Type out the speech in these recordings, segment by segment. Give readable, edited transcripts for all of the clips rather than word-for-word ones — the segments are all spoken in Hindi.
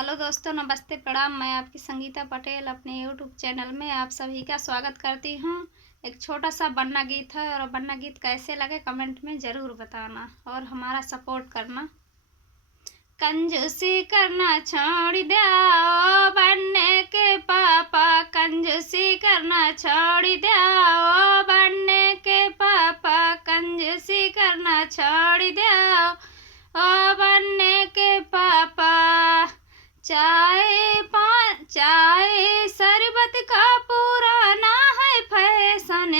हेलो दोस्तों, नमस्ते, प्रणाम। मैं आपकी संगीता पटेल अपने यूट्यूब चैनल में आप सभी का स्वागत करती हूँ। एक छोटा सा बन्ना गीत है और बन्ना गीत कैसे लगे कमेंट में ज़रूर बताना और हमारा सपोर्ट करना। कंजूसी करना छोड़ दो बनने के पापा, कंजूसी करना छोड़ दो बनने के पापा, कंजूसी करना छोड़ दो ओ बनने के पापा। चाय शरबत का पुराना है फैशन,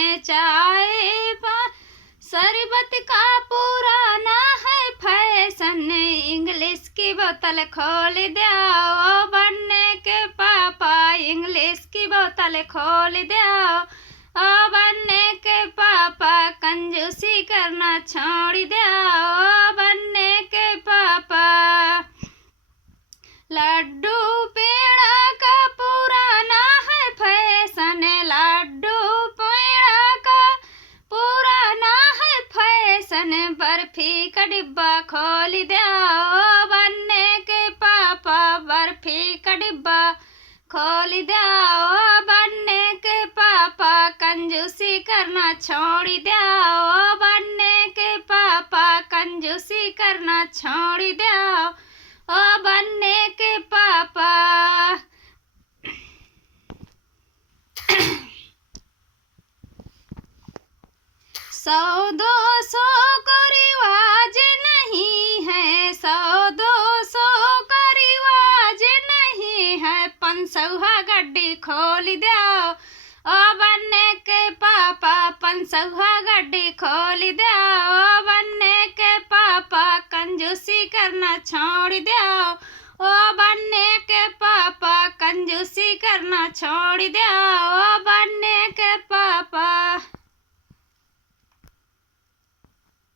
शरबत का पुराना है फैशन। इंग्लिश की बोतल खोल दो बनने के पापा, इंग्लिश की बोतल खोल दो ओ बनने के पापा, कंजूसी करना छोड़ दो बनने के पापा। लड्डू पेड़ा का पुराना है फैशन, लड्डू पेड़ा का पुराना है फैशन। बर्फी का डिब्बा खोल दो बनने के पापा, बर्फी का डिब्बा खोल दो बनने के पापा, कंजूसी करना छोड़ दो बनने के पापा, कंजूसी करना छोड़ दो ओ बनने के पापा। 100-200 को रिवाज नहीं है, 100-200 का रिवाज नहीं है। 500 गड्डी खोल दो ओ बनने के पापा, 500 गड्डी खोल दो ओ बनने के पापा, कंजूसी करना छोड़ दो ओ बनने के पापा, कंजूसी करना छोड़ दो ओ